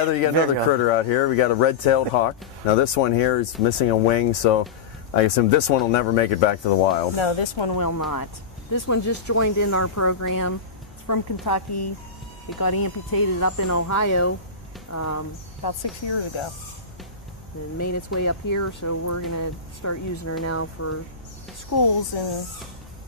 Heather, you got another critter out here. We got a red-tailed hawk. Now this one here is missing a wing, so I assume this one will never make it back to the wild. No, this one will not. This one just joined in our program. It's from Kentucky. It got amputated up in Ohio about 6 years ago. And made its way up here, so we're going to start using her now for schools and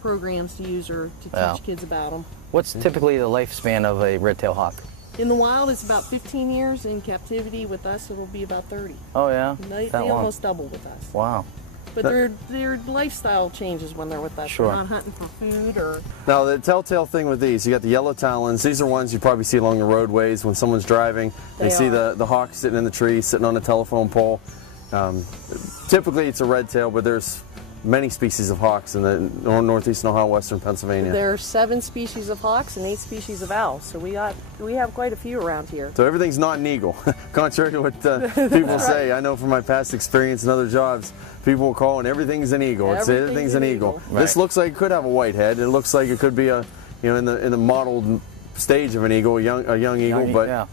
programs to use her to teach kids about them. What's typically the lifespan of a red-tailed hawk? In the wild, it's about 15 years. In captivity with us, it will be about 30. Oh, yeah? They almost double with us. Wow. But their lifestyle changes when they're with us. Sure. They're not hunting for food or... Now, the telltale thing with these, you got the yellow talons. These are ones you probably see along the roadways when someone's driving. They see the hawk sitting in the tree, sitting on a telephone pole. Typically, it's a red tail, but there's many species of hawks in the northeastern Ohio, western Pennsylvania. There are 7 species of hawks and 8 species of owls, so we have quite a few around here. So everything's not an eagle, contrary to what people say. I know from my past experience in other jobs, people will call and everything's an eagle. Everything's an eagle. Right. This looks like it could have a white head. It looks like it could be a, in the modeled stage of an eagle, a young eagle, but.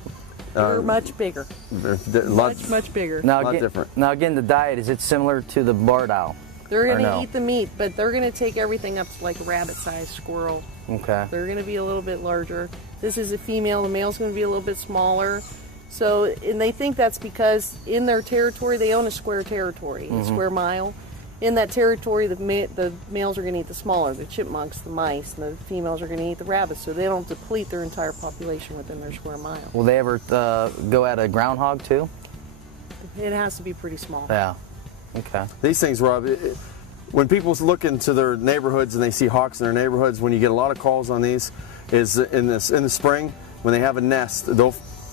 They're much bigger. Much bigger. Now, different. Now again, the diet, is it similar to the barred owl? They're going to eat the meat, but they're going to take everything up to like a rabbit-sized squirrel. Okay. They're going to be a little bit larger. This is a female. The male's going to be a little bit smaller. So, and they think that's because in their territory, they own a square territory, a square mile. In that territory, the males are going to eat the smaller, the chipmunks, the mice, and the females are going to eat the rabbits, so they don't deplete their entire population within their square mile. Will they ever go at a groundhog too? It has to be pretty small. Yeah. Okay. These things, Rob, when people look into their neighborhoods and they see hawks in their neighborhoods, when you get a lot of calls on these, is in the spring when they have a nest,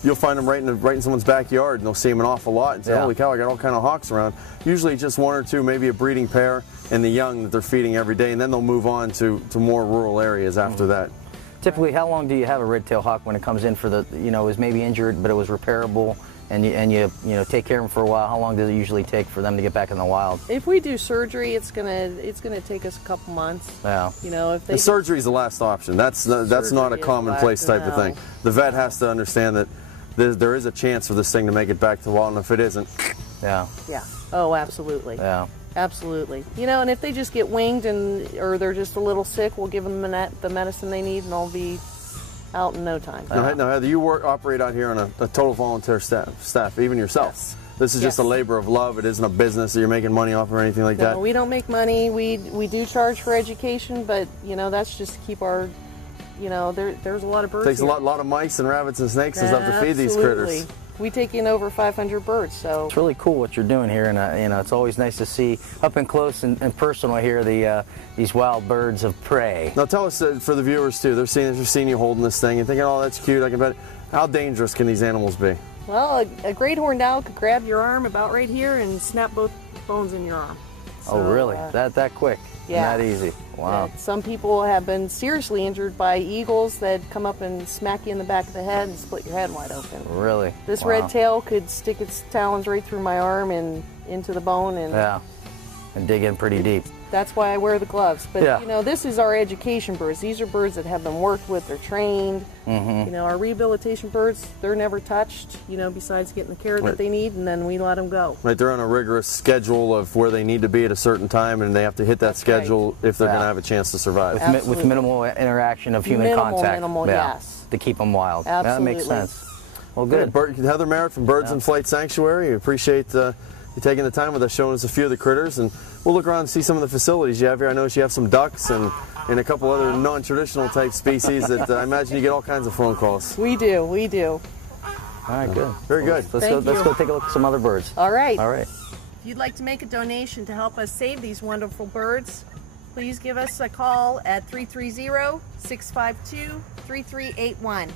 you'll find them right in someone's backyard, and they'll see them an awful lot and say, "Holy cow, I got all kind of hawks around." Usually, just 1 or 2, maybe a breeding pair, and the young that they're feeding every day, and then they'll move on to more rural areas after that. Typically, how long do you have a red-tailed hawk when it comes in for the, is maybe injured, but it was repairable? And you take care of them for a while? How long does it usually take for them to get back in the wild? If we do surgery, it's gonna take us a couple months. Yeah. If they surgery is the last option. That's not a commonplace type of thing. The vet has to understand that there is a chance for this thing to make it back to the wild, and if it isn't, yeah. Oh, absolutely. Yeah. Absolutely. And if they just get winged or they're just a little sick, we'll give them the medicine they need, and they'll be out in no time. Now, Heather, you operate out here on a total volunteer staff, even yourself. Yes. This is just a labor of love. It isn't a business that you're making money off or anything like that. No, we don't make money. We do charge for education, but that's just to keep our, there's a lot of birds. It takes here. a lot of mice and rabbits and snakes and stuff to feed these critters. We take in over 500 birds, so it's really cool what you're doing here, and it's always nice to see up and close and personal here these wild birds of prey. Now tell us, for the viewers too, they're seeing you holding this thing and thinking, "Oh, that's cute, I can bet it." How dangerous can these animals be? Well, a great horned owl could grab your arm about right here and snap both bones in your arm. So, oh, really? That quick? Yeah. That easy? Wow. Some people have been seriously injured by eagles that come up and smack you in the back of the head and split your head wide open. Really? This red tail could stick its talons right through my arm and into the bone. And dig in pretty deep. That's why I wear the gloves. But, this is our education birds. These are birds that have been worked with. They're trained. Our rehabilitation birds, they're never touched, besides getting the care that they need, and then we let them go. Right, they're on a rigorous schedule of where they need to be at a certain time, and they have to hit that schedule if they're going to have a chance to survive. With minimal interaction of human contact. Minimal, yes. To keep them wild. Absolutely. That makes sense. Well, good. Heather Merritt from Birds in Flight Sanctuary. We appreciate you taking the time with us, showing us a few of the critters, and we'll look around and see some of the facilities you have here. I notice you have some ducks and a couple other non-traditional type species that I imagine you get all kinds of phone calls. We do. All right, good. Very good. Let's go take a look at some other birds. All right. All right. If you'd like to make a donation to help us save these wonderful birds, please give us a call at 330-652-3381.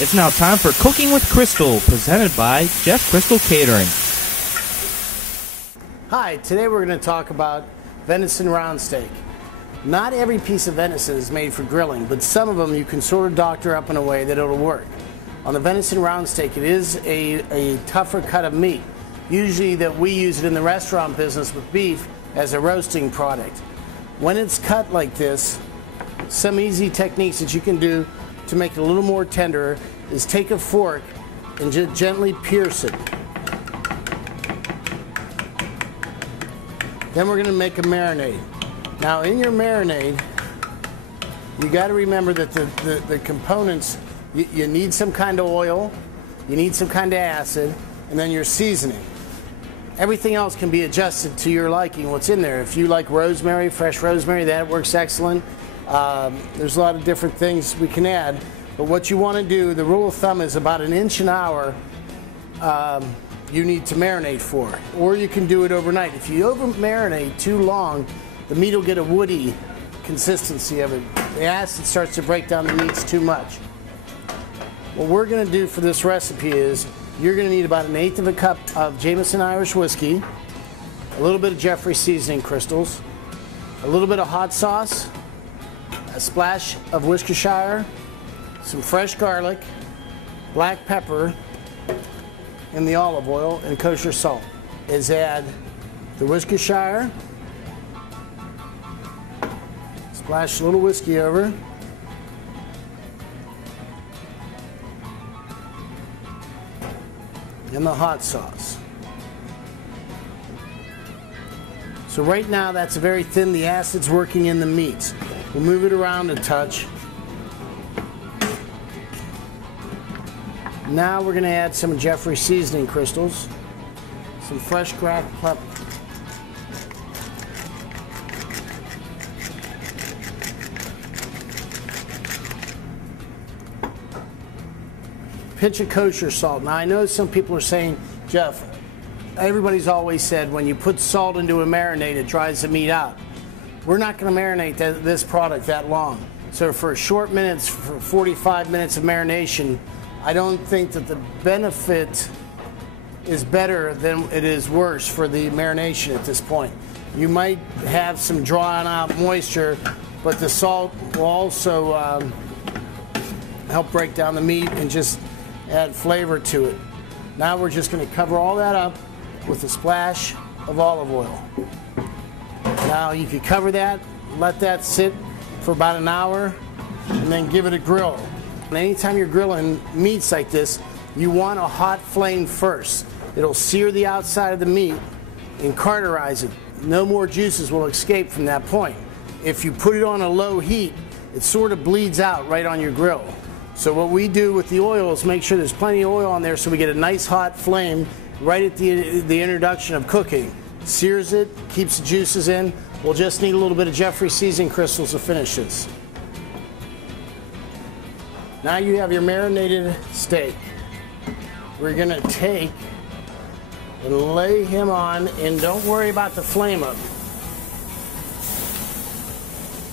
It's now time for Cooking with Crystal, presented by Jeff Crystal Catering. Hi, today we're going to talk about venison round steak. Not every piece of venison is made for grilling, but some of them you can sort of doctor up in a way that it'll work. On the venison round steak, it is a tougher cut of meat. Usually that we use it in the restaurant business with beef as a roasting product. When it's cut like this, some easy techniques that you can do to make it a little more tender is take a fork and just gently pierce it. Then we're going to make a marinade. Now in your marinade, you got to remember that the components, you need some kind of oil, you need some kind of acid, and then your seasoning. Everything else can be adjusted to your liking, what's in there. If you like rosemary, fresh rosemary, that works excellent. There's a lot of different things we can add. But what you want to do, the rule of thumb is about 1 inch an hour you need to marinate for. Or you can do it overnight. If you over marinate too long, the meat will get a woody consistency of it. The acid starts to break down the meats too much. What we're going to do for this recipe is you're going to need about 1/8 of a cup of Jameson Irish whiskey, a little bit of Jeffrey seasoning crystals, a little bit of hot sauce, a splash of Worcestershire, some fresh garlic, black pepper, and the olive oil and kosher salt. Is add the Worcestershire, splash a little whiskey over, and the hot sauce. So right now that's very thin, the acid's working in the meats. We'll move it around a touch. Now we're going to add some Jeffrey seasoning crystals, some fresh cracked pepper, pinch of kosher salt. Now I know some people are saying, Jeff, everybody's always said when you put salt into a marinade it dries the meat out. We're not going to marinate this product that long. So for short minutes, for 45 minutes of marination, I don't think that the benefit is better than it is worse for the marination at this point. You might have some drawn out moisture, but the salt will also help break down the meat and just add flavor to it. Now we're just going to cover all that up with a splash of olive oil. Now you could cover that, let that sit for about an hour, and then give it a grill. And anytime you're grilling meats like this, you want a hot flame first. It'll sear the outside of the meat and cauterize it. No more juices will escape from that point. If you put it on a low heat, it sort of bleeds out right on your grill. So what we do with the oil is make sure there's plenty of oil on there so we get a nice hot flame right at the introduction of cooking. Sears it, keeps the juices in. We'll just need a little bit of Jeffrey seasoning crystals to finish this. Now you have your marinated steak. We're going to take and lay him on, and don't worry about the flame up.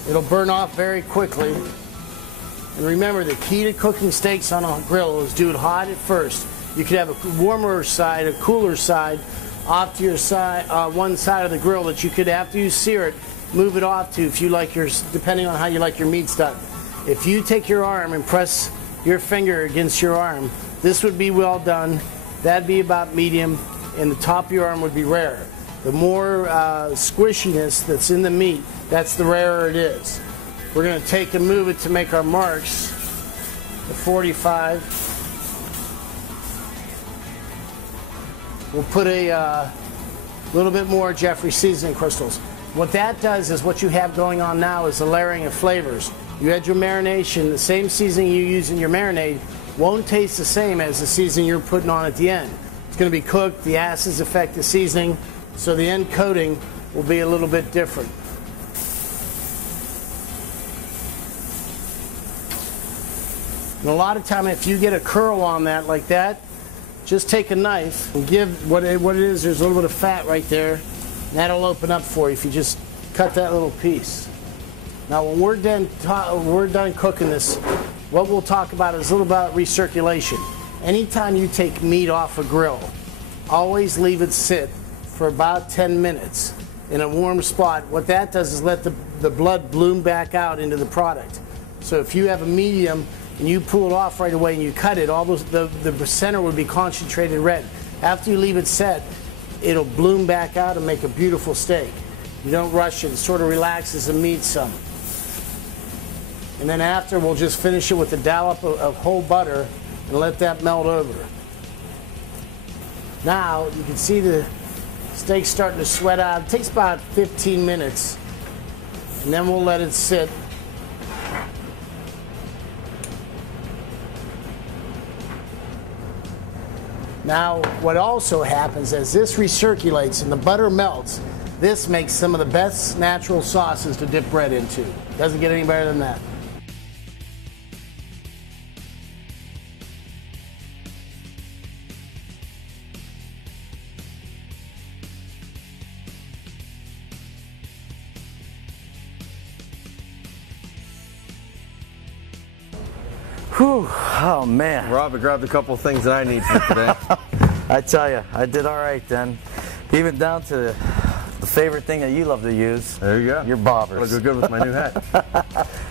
It'll burn off very quickly. And remember, the key to cooking steaks on a grill is do it hot at first. You could have a warmer side, a cooler side, off to your side, one side of the grill that you could, after you sear it, move it off to if you like yours, depending on how you like your meats done. If you take your arm and press your finger against your arm, this would be well done. That'd be about medium, and the top of your arm would be rare. The more squishiness that's in the meat, that's the rarer it is. We're going to take and move it to make our marks. The 45. We'll put a little bit more Jeffrey seasoning crystals. What that does is what you have going on now is the layering of flavors. You had your marination, the same seasoning you use in your marinade won't taste the same as the seasoning you're putting on at the end. It's going to be cooked, the acids affect the seasoning, so the end coating will be a little bit different. And a lot of time if you get a curl on that like that, just take a knife and give what it is, there's a little bit of fat right there, and that'll open up for you if you just cut that little piece. Now when we're done cooking this, what we'll talk about is a little about recirculation. Anytime you take meat off a grill, always leave it sit for about 10 minutes in a warm spot. What that does is let the blood bloom back out into the product. So if you have a medium, and you pull it off right away and you cut it, all those the center would be concentrated red. After you leave it set, it'll bloom back out and make a beautiful steak. You don't rush it, it sort of relaxes the meat some. And then after, we'll just finish it with a dollop of whole butter and let that melt over. Now, you can see the steak starting to sweat out. It takes about 15 minutes. And then we'll let it sit. Now, what also happens as this recirculates and the butter melts, this makes some of the best natural sauces to dip bread into. Doesn't get any better than that. Whew, oh man. Rob, I grabbed a couple of things that I need for today. I tell you, I did all right then. Even down to the favorite thing that you love to use. There you go. Your bobbers. That'll go good with my new hat.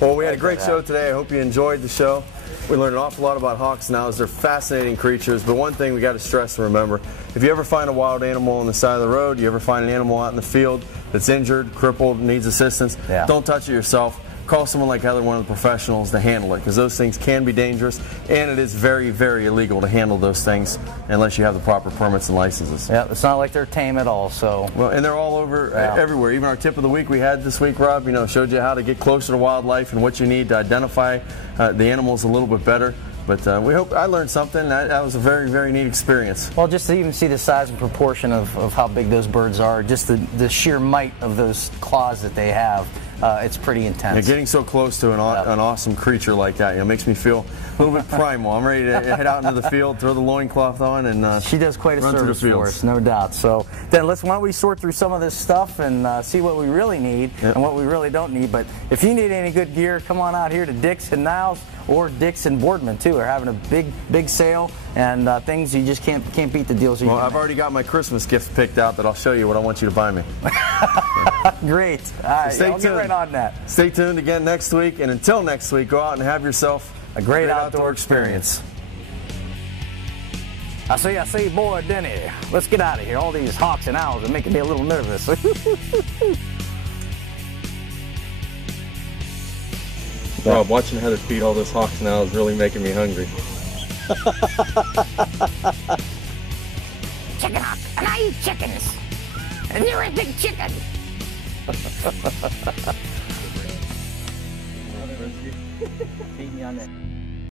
Well, we had a great show today. I hope you enjoyed the show. We learned an awful lot about hawks now, as they're fascinating creatures. But one thing we got to stress and remember, if you ever find a wild animal on the side of the road, you ever find an animal out in the field that's injured, crippled, needs assistance, don't touch it yourself. Call someone like Heather, one of the professionals, to handle it, because those things can be dangerous, and it is very, very illegal to handle those things unless you have the proper permits and licenses. Yeah, it's not like they're tame at all. So well, and they're all over everywhere. Even our tip of the week we had this week, Rob, you know, showed you how to get closer to wildlife and what you need to identify the animals a little bit better. But we hope I learned something. That was a very, very neat experience. Well, just to even see the size and proportion of how big those birds are, just the sheer might of those claws that they have, it's pretty intense. Yeah, getting so close to an awesome creature like that, you know, makes me feel a little bit primal. I'm ready to head out into the field, throw the loincloth on, and she does quite a service for us, no doubt. So then why don't we sort through some of this stuff and see what we really need and what we really don't need. But if you need any good gear, come on out here to Dick's and Niles, or Dick's and Boardman too. Are having a big sale, and things you just can't beat the deals. Well, I've already got my Christmas gifts picked out that I'll show you what I want you to buy me. Great. All right, so I'll get right on that. Stay tuned again next week, and until next week, go out and have yourself a great outdoor experience. I see, boy, Denny. Let's get out of here. All these hawks and owls are making me a little nervous. Rob, watching Heather feed all those hawks now is really making me hungry. Chicken hawk, and I eat chickens. And you're a big chicken. Feed me on that.